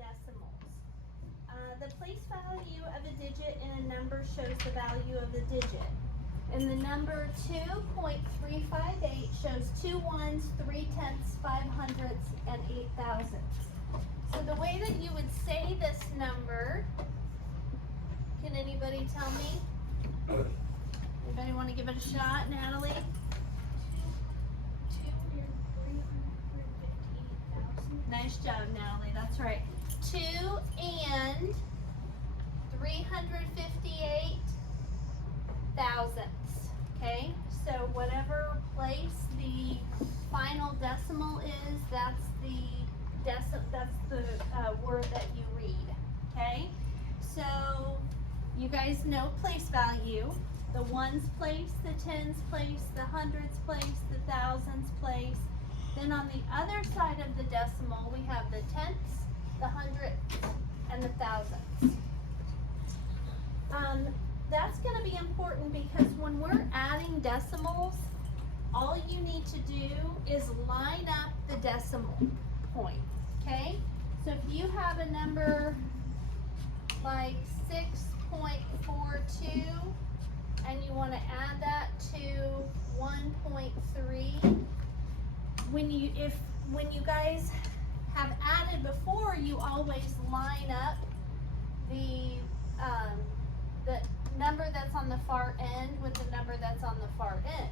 decimals. The place value of a digit in a number shows the value of the digit. And the number 2.358 shows 2 ones, 3 tenths, 5 hundredths, and 8 thousandths. So the way that you would say this number, can anybody tell me? Anybody want to give it a shot, Natalie? 315,000. Nice job, Natalie. That's right. 2 and 358 thousandths. Okay, so whatever place the final decimal is, that's the word that you read. Okay, so you guys know place value. The ones place, the tens place, the hundreds place, the thousands place. Then on the other side of the decimal, we have the tenths, the hundredths, and the thousandths. That's going to be important because when we're adding decimals, all you need to do is line up the decimal point, okay? So if you have a number like 6.42 and you want to add that to 1.3, when you guys have added before, you always line up the number that's on the far end with the number that's on the far end.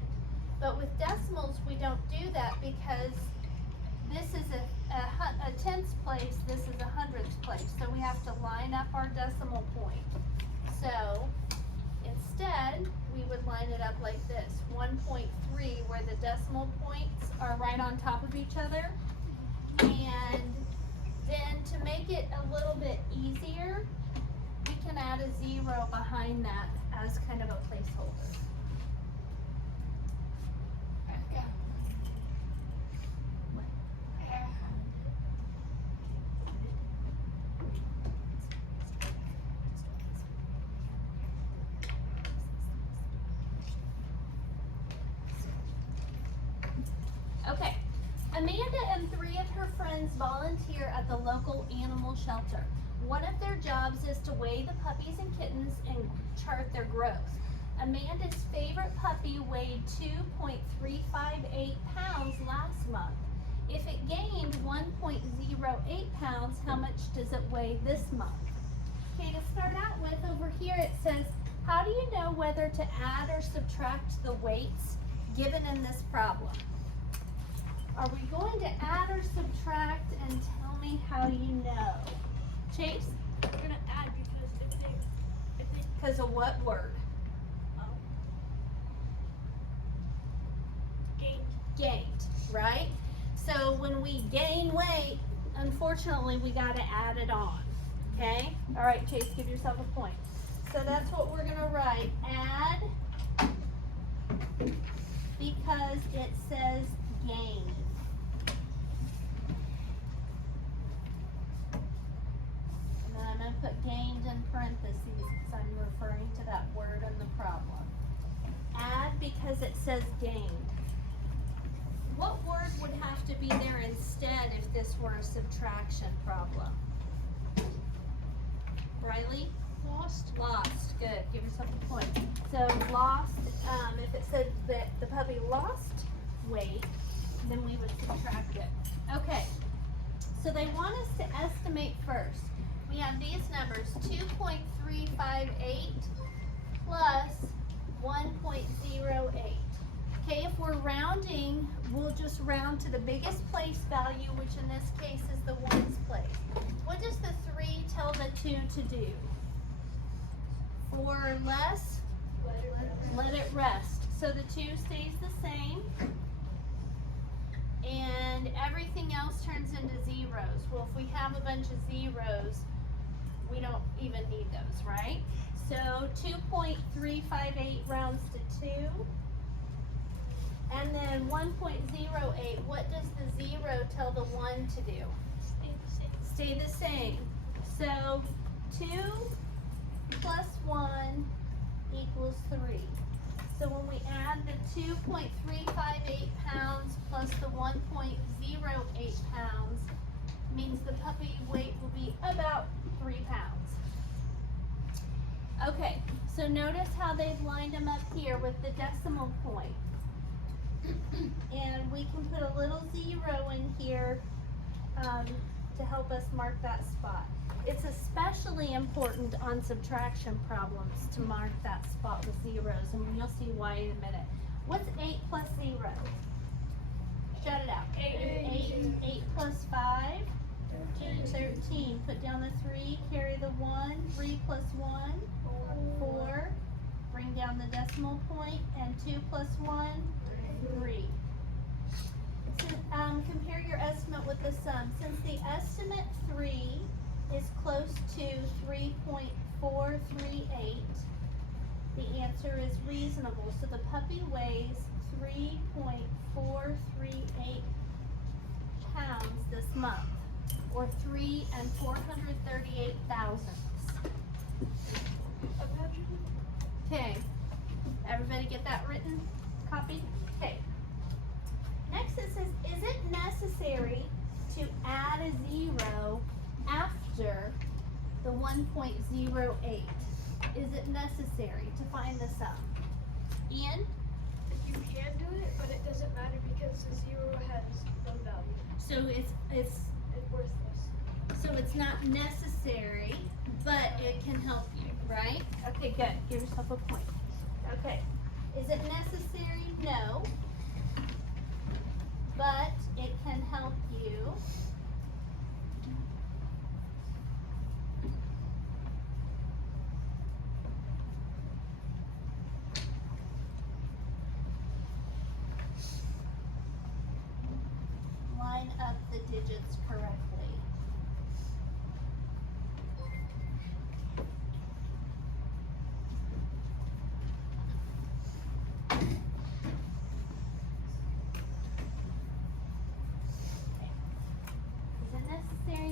But with decimals, we don't do that because this is a tenths place, this is a hundredths place. So we have to line up our decimal point. So instead, we would line it up like this, 1.3, where the decimal points are right on top of each other. And then to make it a little bit easier, we can add a 0 behind that as kind of a placeholder. Okay, Amanda and 3 of her friends volunteer at the local animal shelter. One of their jobs is to weigh the puppies and kittens and chart their growth. Amanda's favorite puppy weighed 2.358 pounds last month. If it gained 1.08 pounds, how much does it weigh this month? Okay, to start out with, over here it says, how do you know whether to add or subtract the weights given in this problem? Are we going to add or subtract, and tell me how you know? Chase? We're going to add because if they Because of what word? gained. Gained, right? So when we gain weight, unfortunately, we got to add it on, okay? All right, Chase, give yourself a point. So that's what we're going to write. Add because it says gained. And then I'm going to put gained in parentheses because I'm referring to that word in the problem. Add because it says gained. What word would have to be there instead if this were a subtraction problem? Riley? Lost. Lost. Good. Give yourself a point. So lost, if it said that the puppy lost weight, then we would subtract it. Okay. So they want us to estimate first. We have these numbers, 2.358 plus 1.08. Okay, if we're rounding, we'll just round to the biggest place value, which in this case is the ones place. What does the 3 tell the 2 to do? For less, let it rest. So the 2 stays the same, and everything else turns into zeros. Well, if we have a bunch of zeros, we don't even need those, right? So 2.358 rounds to 2. And then 1.08, what does the 0 tell the 1 to do? Stay the same. So 2 plus 1 equals 3. So when we add the 2.358 pounds plus the 1.08 pounds, means the puppy weight will be about 3 pounds. Okay, so notice how they've lined them up here with the decimal point. And we can put a little 0 in here to help us mark that spot. It's especially important on subtraction problems to mark that spot with zeros, and you'll see why in a minute. What's 8 plus 0? Shout it out. 8 plus 5? 13. Put down the 3, carry the 1. 3 plus 1? 4. Bring down the decimal point, and 2 plus 1? 3. So, compare your estimate with the sum. Since the estimate 3 is close to 3.438, the answer is reasonable. So the puppy weighs 3.438 pounds this month, or 3 438 thousandths. Okay, everybody get that written, copied? Okay. Next it says, is it necessary to add a 0 after the 1.08? Is it necessary to find the sum? Ian? You can do it, but it doesn't matter because the 0 has no value. So it's It's worthless. so it's not necessary, but it can help you, right? Okay, good. Give yourself a point. Okay. Is it necessary? No. But it can help you. Line up the digits correctly.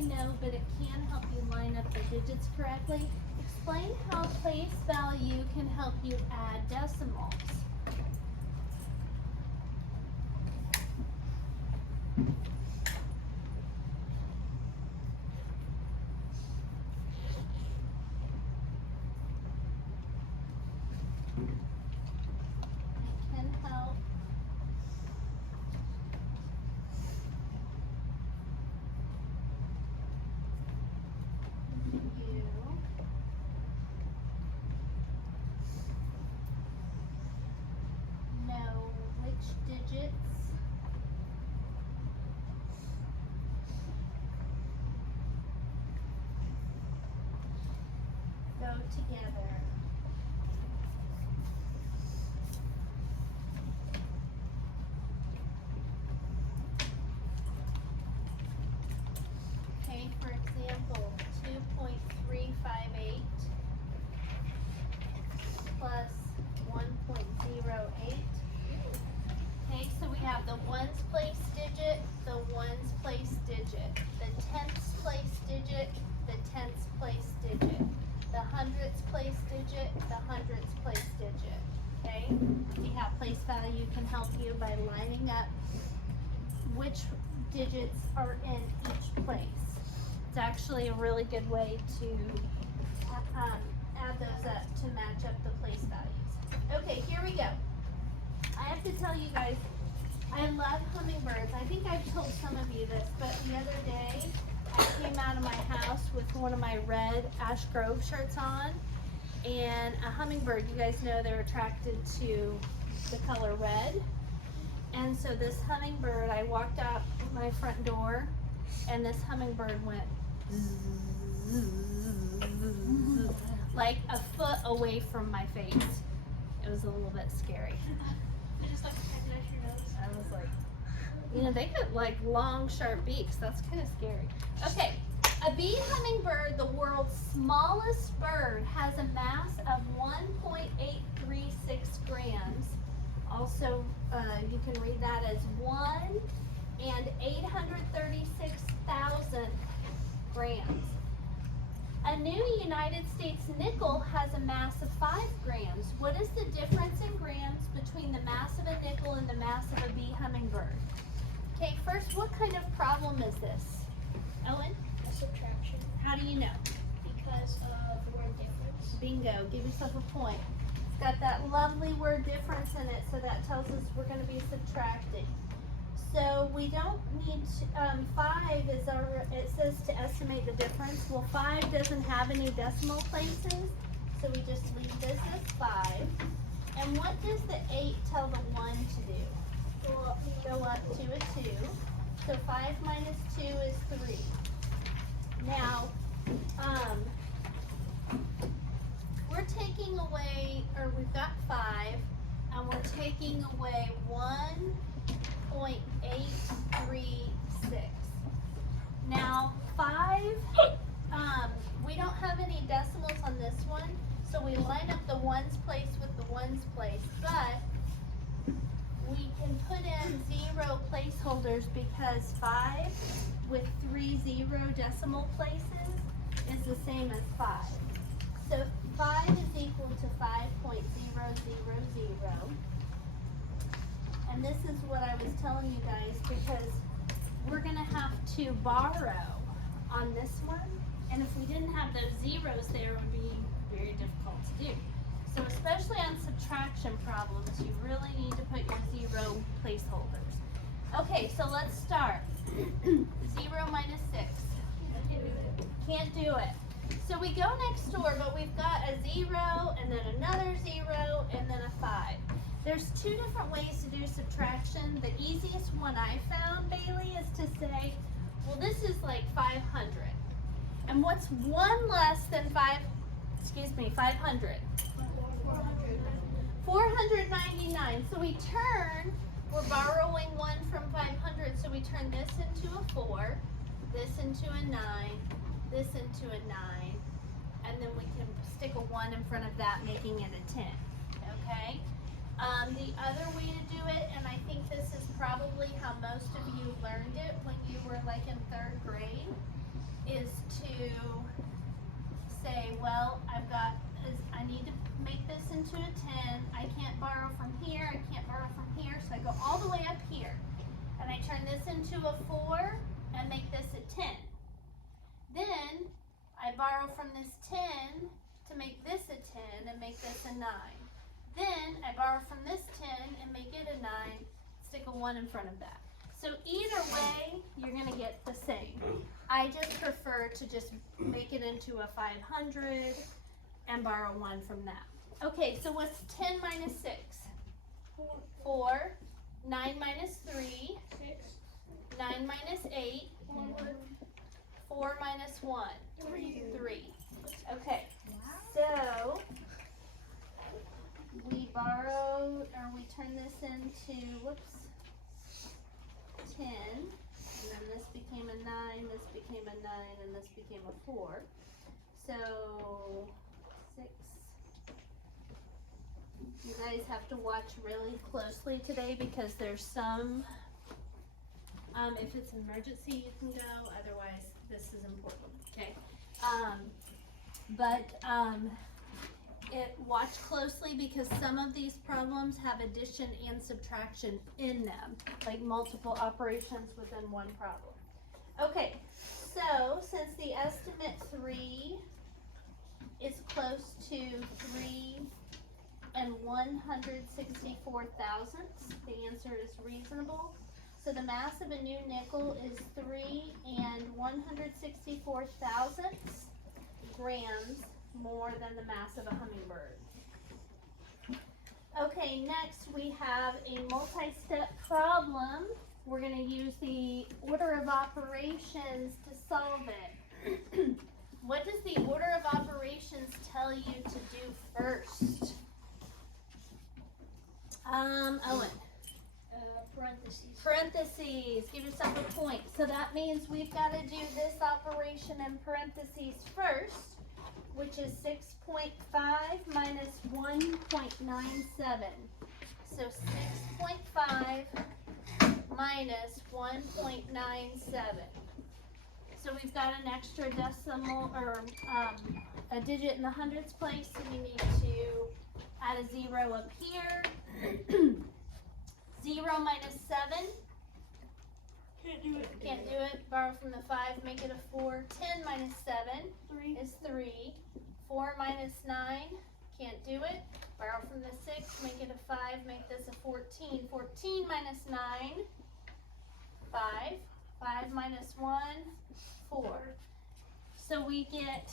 No, but it can help you line up the digits correctly. Explain how place value can help you add decimals. It can help you know which digits go together. Okay, for example, 2.358 plus 1.08. Okay, so we have the ones place digit, the ones place digit, the tenths place digit, the tenths place digit, the hundredths place digit, the hundredths place digit. Okay, see how place value can help you by lining up which digits are in each place. It's actually a really good way to add those up to match up the place values. Okay, here we go. I have to tell you guys, I love hummingbirds. I think I've told some of you this, but the other day I came out of my house with one of my red Ash Grove shirts on, and a hummingbird, you guys know they're attracted to the color red. And so this hummingbird, I walked out my front door, and this hummingbird went like a foot away from my face. It was a little bit scary. I just like pecking at your nose. I was like, you know, they got like long, sharp beaks. That's kind of scary. Okay, a bee hummingbird, the world's smallest bird, has a mass of 1.836 grams. Also, you can read that as 1 and 836,000 grams. A new United States nickel has a mass of 5 grams. What is the difference in grams between the mass of a nickel and the mass of a bee hummingbird? Okay, first, what kind of problem is this? Owen, A subtraction. how do you know? Because of word difference. Bingo, give yourself a point. It's got that lovely word difference in it, so that tells us we're going to be subtracting. So we don't need to, 5 is our, it says to estimate the difference. Well, 5 doesn't have any decimal places, so we just leave this as 5. And what does the 8 tell the 1 to do? Go up to a 2. So 5 minus 2 is 3. Now, we're taking away, or we've got 5, and we're taking away 1.836. Now, 5, we don't have any decimals on this one, so we line up the ones place with the ones place, but we can put in 0 placeholders because 5 with 3 0 decimal places is the same as 5. So 5 is equal to 5.000. And this is what I was telling you guys, because we're going to have to borrow on this one. And if we didn't have those zeros there, it would be very difficult to do. So especially on subtraction problems, you really need to put your 0 placeholders. Okay, so let's start. 0 minus 6. Can't do it. So we go next door, but we've got a 0, and then another 0, and then a 5. There's 2 different ways to do subtraction. The easiest one I found, Bailey, is to say, well, this is like 500. And what's 1 less than 500? 499. So we turn, we're borrowing 1 from 500, so we turn this into a 4, this into a 9, this into a 9, and then we can stick a 1 in front of that, making it a 10, okay? The other way to do it, and I think this is probably how most of you learned it when you were like in 3rd grade, is to say, well, I need to make this into a 10. I can't borrow from here, I can't borrow from here, so I go all the way up here. And I turn this into a 4 and make this a 10. Then I borrow from this 10 to make this a 10 and make this a 9. Then I borrow from this 10 and make it a 9, stick a 1 in front of that. So either way, you're going to get the same. I just prefer to just make it into a 500 and borrow 1 from that. Okay, so what's 10 minus 6? 4. 9 minus 3? 6. 9 minus 8? 4 minus 1? 3. Okay, so we borrow, or we turn this into, 10, and then this became a 9, this became a 9, and this became a 4. So 6. You guys have to watch really closely today because there's some, if it's an emergency you can go, otherwise this is important, okay? Watch closely because some of these problems have addition and subtraction in them, like multiple operations within one problem. Okay, so since the estimate 3 is close to 3 and 164 thousandths, the answer is reasonable. So the mass of a new nickel is 3 and 164 thousandths grams more than the mass of a hummingbird. Okay, next we have a multi-step problem. We're going to use the order of operations to solve it. What does the order of operations tell you to do first? Owen. Parentheses. Parentheses. Give yourself a point. So that means we've got to do this operation in parentheses first, which is 6.5 minus 1.97. So 6.5 minus 1.97. So we've got an extra decimal, or a digit in the hundreds place, so we need to add a 0 up here. 0 minus 7. Can't do it. Can't do it. Borrow from the 5, make it a 4. 10 minus 7 3. is 3. 4 minus 9, can't do it. Borrow from the 6, make it a 5, make this a 14. 14 minus 9, 5. 5 minus 1, 4. So we get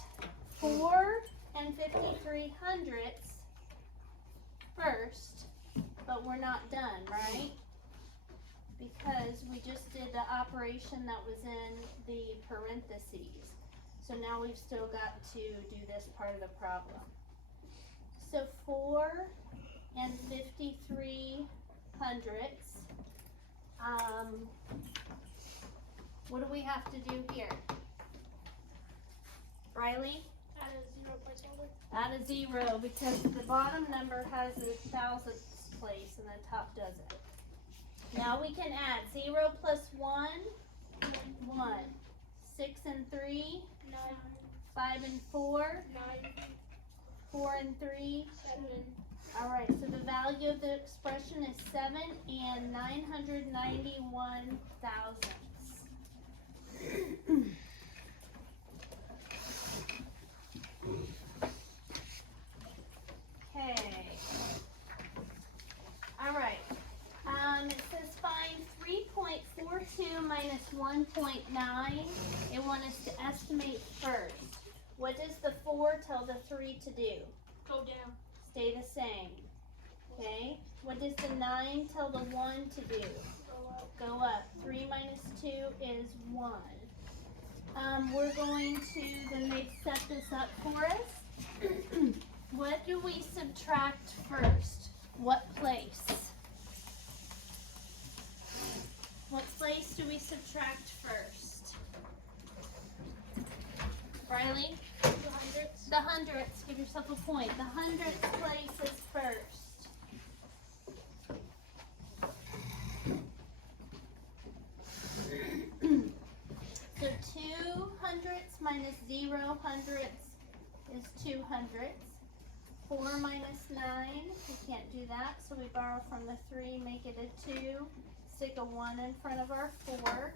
4 and 53 hundredths first, but we're not done, right? Because we just did the operation that was in the parentheses. So now we've still got to do this part of the problem. So 4 and 53 hundredths. What do we have to do here? Riley? Add a 0 placeholder. Add a 0 because the bottom number has a thousandths place and the top doesn't. Now we can add 0 plus 1, 1. 6 and 3, 9. 5 and 4, 9. 4 and 3. 7. Alright, so the value of the expression is 7 and 991 thousandths. Okay. Alright. It says find 3.42 minus 1.9. It wants us to estimate first. What does the 4 tell the 3 to do? Go down. Stay the same. Okay. What does the 9 tell the 1 to do? Go up. Go up. 3 minus 2 is 1. We're going to, then they've set this up for us. What do we subtract first? What place? What place do we subtract first? Riley? The hundredths. The hundredths. Give yourself a point. The hundredths place is first. So 2 hundredths minus 0 hundredths is 2 hundredths. 4 minus 9, we can't do that, so we borrow from the 3, make it a 2. Stick a 1 in front of our 4.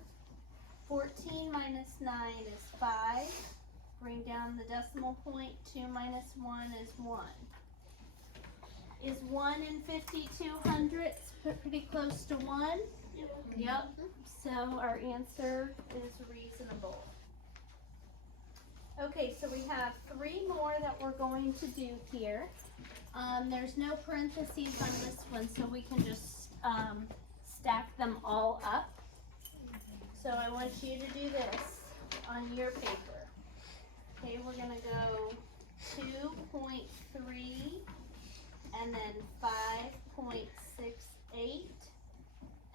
14 minus 9 is 5. Bring down the decimal point. 2 minus 1 is 1. Is 1 and 52 hundredths pretty close to 1? Yep. So our answer is reasonable. Okay, so we have 3 more that we're going to do here. There's no parentheses on this one, so we can just stack them all up. So I want you to do this on your paper. Okay, we're going to go 2.3 and then 5.68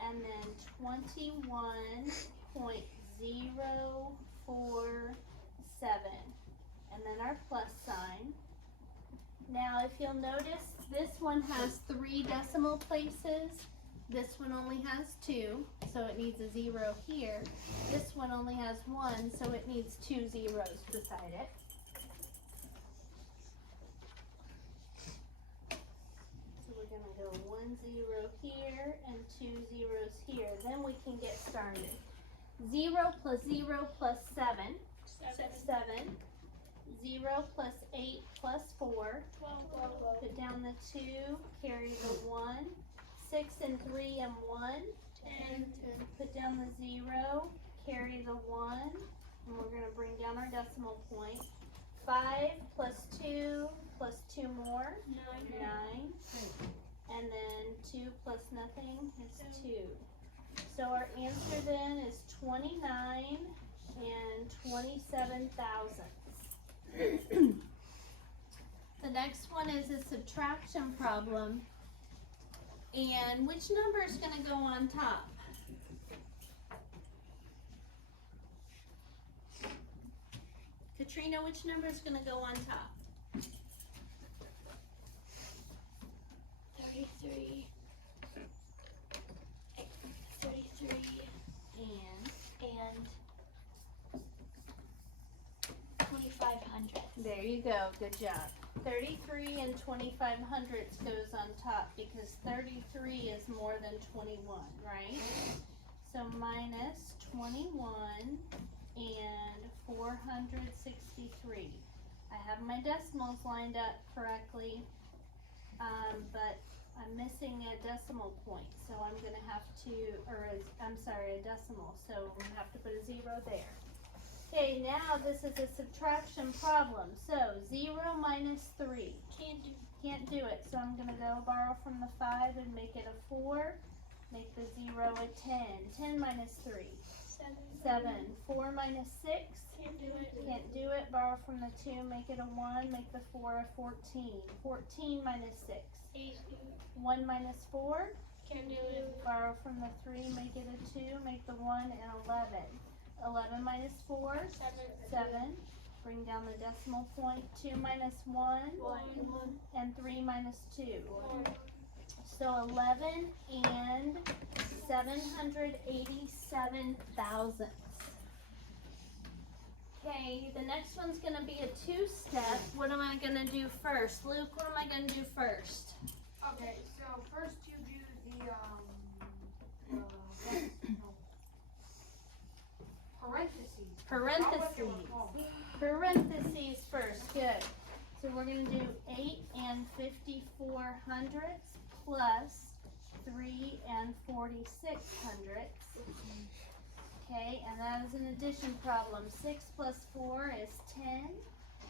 and then 21.047 and then our plus sign. Now if you'll notice, this one has 3 decimal places. This one only has 2, so it needs a 0 here. This one only has 1, so it needs 2 zeros beside it. So we're going to go 1 0 here and 2 zeros here. Then we can get started. 0 plus 0 plus 7. 7. 0 plus 8 plus 4. 12. Put down the 2, carry the 1. 6 and 3 and 1. 10. Put down the 0, carry the 1, and we're going to bring down our decimal point. 5 plus 2 plus 2 more, 9. And then 2 plus nothing is 2. So our answer then is 29 and 27 thousandths. The next one is a subtraction problem. And which number is going to go on top? Katrina, which number is going to go on top? 33. 33. And 2500. there you go. Good job. 33 and 25 hundredths goes on top because 33 is more than 21, right? So minus 21 and 463. I have my decimals lined up correctly, but I'm missing a decimal point, so I'm gonna have to, a decimal, so I'm gonna have to put a 0 there. Okay, now this is a subtraction problem. So 0 minus 3. Can't do it, so I'm gonna go borrow from the 5 and make it a 4. Make the 0 a 10. 10 minus 3. 7. 4 minus 6. Can't do it. Borrow from the 2, make it a 1. Make the 4 a 14. 14 minus 6. 1 minus 4. Can't do it. Borrow from the 3, make it a 2. Make the 1 and 11. 11 minus 4. 7. Bring down the decimal point. 2 minus 1. 1. And 3 minus 2. So 11 and 787 thousandths. Okay, the next one's going to be a 2-step. What am I going to do first? Luke, what am I going to do first? Okay, so first you do parentheses. Parentheses first. Good. So we're going to do 8 and 54 hundredths plus 3 and 46 hundredths. Okay, and that is an addition problem. 6 plus 4 is 10.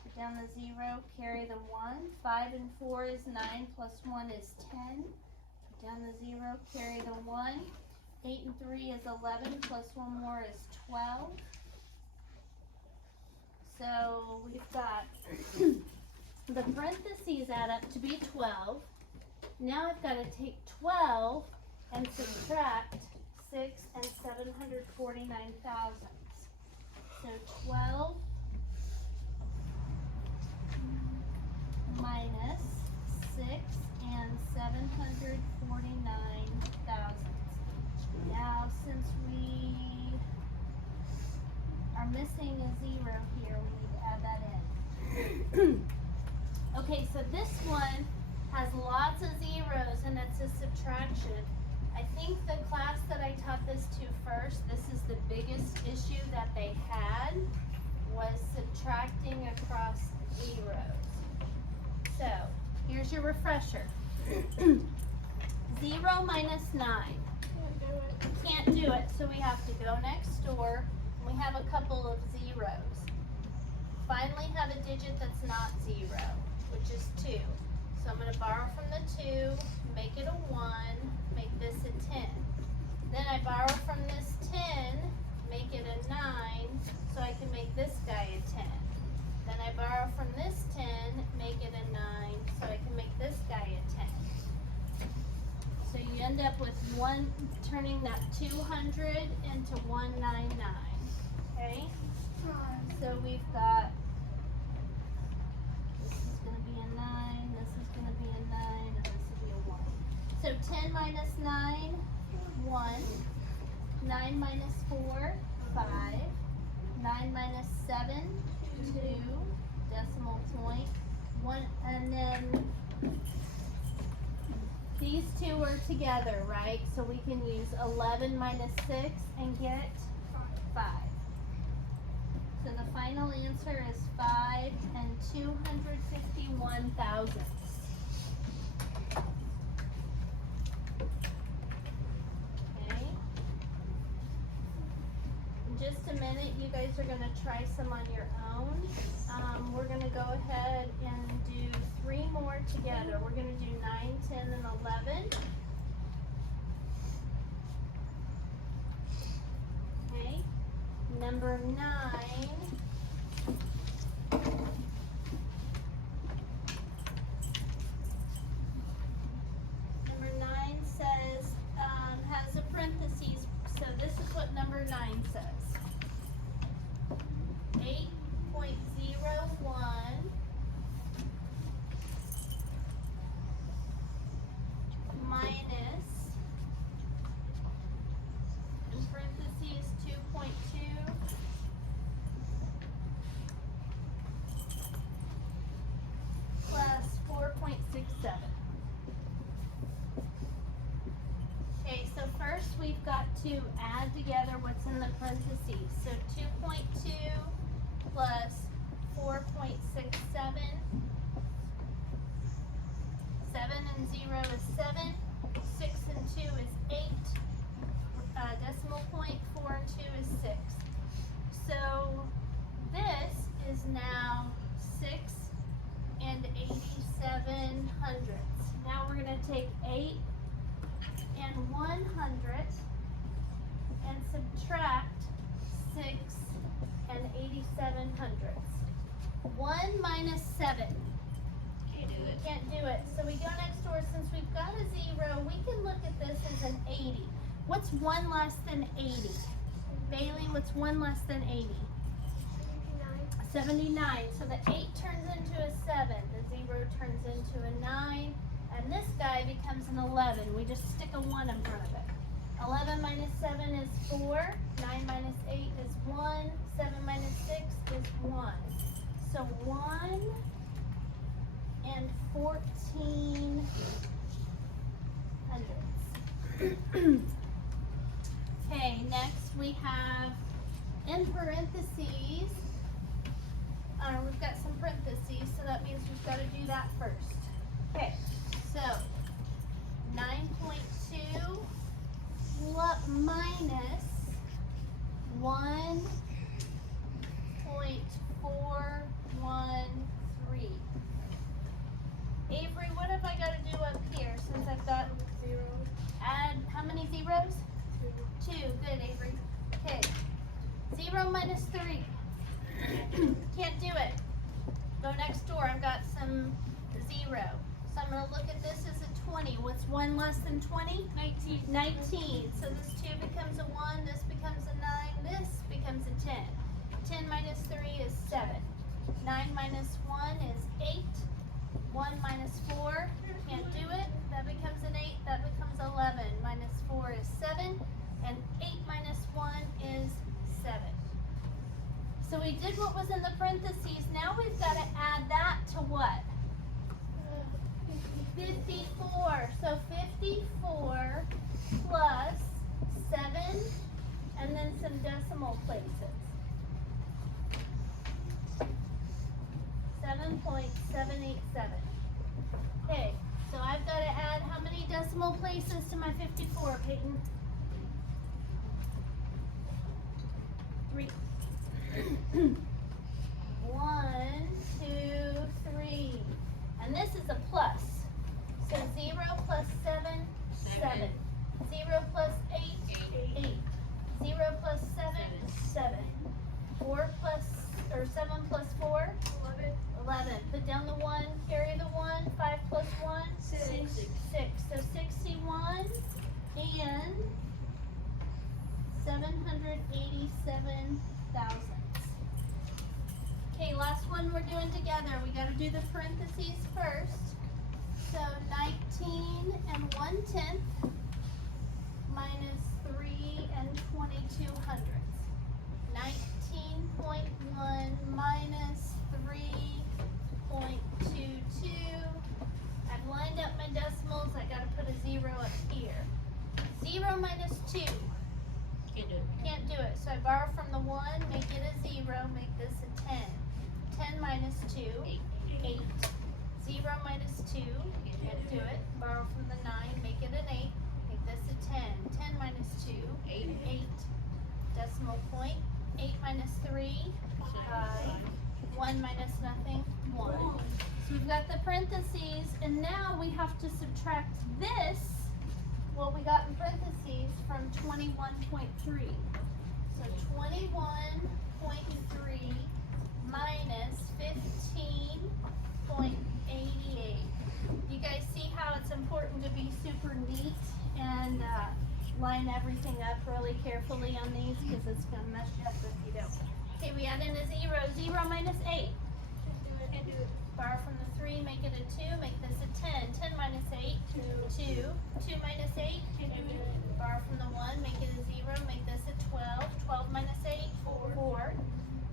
Put down the 0, carry the 1. 5 and 4 is 9, plus 1 is 10. Put down the 0, carry the 1. 8 and 3 is 11, plus 1 more is 12. So we've got the parentheses add up to be 12. Now I've got to take 12 and subtract 6 and 749 thousandths. So 12 minus 6 and 749 thousandths. Now since we are missing a 0 here, we need to add that in. Okay, so this one has lots of zeros and it's a subtraction. I think the class that I taught this to first, this is the biggest issue that they had, was subtracting across zeros. So, here's your refresher. 0 minus 9. Can't do it, so we have to go next door. We have a couple of zeros. Finally have a digit that's not 0, which is 2. So I'm going to borrow from the 2, make it a 1, make this a 10. Then I borrow from this 10, make it a 9, so I can make this guy a 10. Then I borrow from this 10, make it a 9, so I can make this guy a 10. So you end up with turning that 200 into 199. Okay? So we've got, this is going to be a 9, this is going to be a 9, and this will be a 1. So 10 minus 9, 1. 9 minus 4, 5. 9 minus 7, 2. Decimal point. 1, and then these two are together, right? So we can use 11 minus 6 and get 5. So the final answer is 5 and 251 thousandths. Okay. In just a minute, you guys are going to try some on your own. We're going to go ahead and do 3 more together. We're going to do 9, 10, and 11. Okay. Number 9. Number 9 says, has a parentheses, so this is what number 9 says. 8.01 minus, in parentheses, 2.2 to add together what's in the parentheses. So 2.2 plus 4.67. 7 and 0 is 7. 6 and 2 is 8. Decimal point, 4 and 2 is 6. So this is now 6 and 87 hundredths. Now we're going to take 8 and 100 and subtract 6 and 87 hundredths. 1 minus 7. Can't do it. So we go next door. Since we've got a 0, we can look at this as an 80. What's 1 less than 80? Bailey, what's 1 less than 80? 79. So the 8 turns into a 7. The 0 turns into a 9. And this guy becomes an 11. We just stick a 1 in front of it. 11 minus 7 is 4. 9 minus 8 is 1. 7 minus 6 is 1. So 1 and 14 hundredths. Okay, next we have in parentheses, we've got some parentheses, so that means we've got to do that first. Okay, so 9.2 minus 1.413. Avery, what have I got to do up here since I've got 0. add how many zeros? 2. Good, Avery. Okay. 0 minus 3. Can't do it. Go next door. I've got some 0. So I'm going to look at this as a 20. What's 1 less than 20? 19. 19. So this 2 becomes a 1. This becomes a 9. This becomes a 10. 10 minus 3 is 7. 9 minus 1 is 8. 1 minus 4. Can't do it. That becomes an 8. That becomes 11. Minus 4 is 7. And 8 minus 1 is 7. So we did what was in the parentheses. Now we've got to add that to what? 54. So 54 plus 7 and then some decimal places. 7.787. Okay, so I've got to add how many decimal places to my 54, Peyton? 3. 1, 2, 3. And this is a plus. So 0 plus 7, 7. 0 plus 8, 8. 0 plus 7, 7. 4 plus, or 7 plus 4? 11. Put down the 1, carry the 1. 5 plus 1? 6. 6. So 61 and 787 thousandths. Okay, last one we're doing together. We got to do the parentheses first. So 19 and 1/10 minus 3 and 22 hundredths. 19.1 minus 3.22. I've lined up my decimals. I got to put a 0 up here. 0 minus 2. Can't do it. So I borrow from the 1, make it a 0, make this a 10. 10 minus 2, 8. 0 minus 2, can't do it. Borrow from the 9, make it an 8, make this a 10. 10 minus 2, 8. Decimal point. 8 minus 3, 5. 1 minus nothing, 1. So we've got the parentheses, and now we have to subtract this, what we got in parentheses, from 21.3. So 21.3 minus 15.88. You guys see how it's important to be super neat and line everything up really carefully on these, because it's going to mess you up if you don't. Okay, we add in a 0. 0 minus 8. Can't do it. Borrow from the 3, make it a 2, make this a 10. 10 minus 8, 2. 2 minus 8, borrow from the 1, make it a 0, make this a 12. 12 minus 8, 4.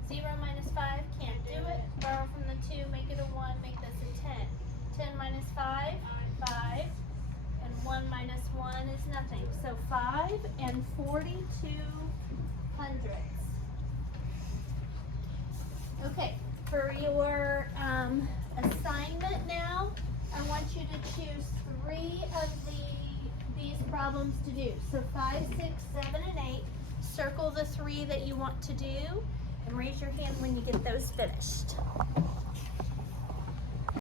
0 minus 5, can't do it. Borrow from the 2, make it a 1, make this a 10. 10 minus 5, 5. And 1 minus 1 is nothing. So 5 and 42 hundredths. Okay, for your assignment now, I want you to choose 3 of these problems to do. So 5, 6, 7, and 8. Circle the 3 that you want to do and raise your hand when you get those finished.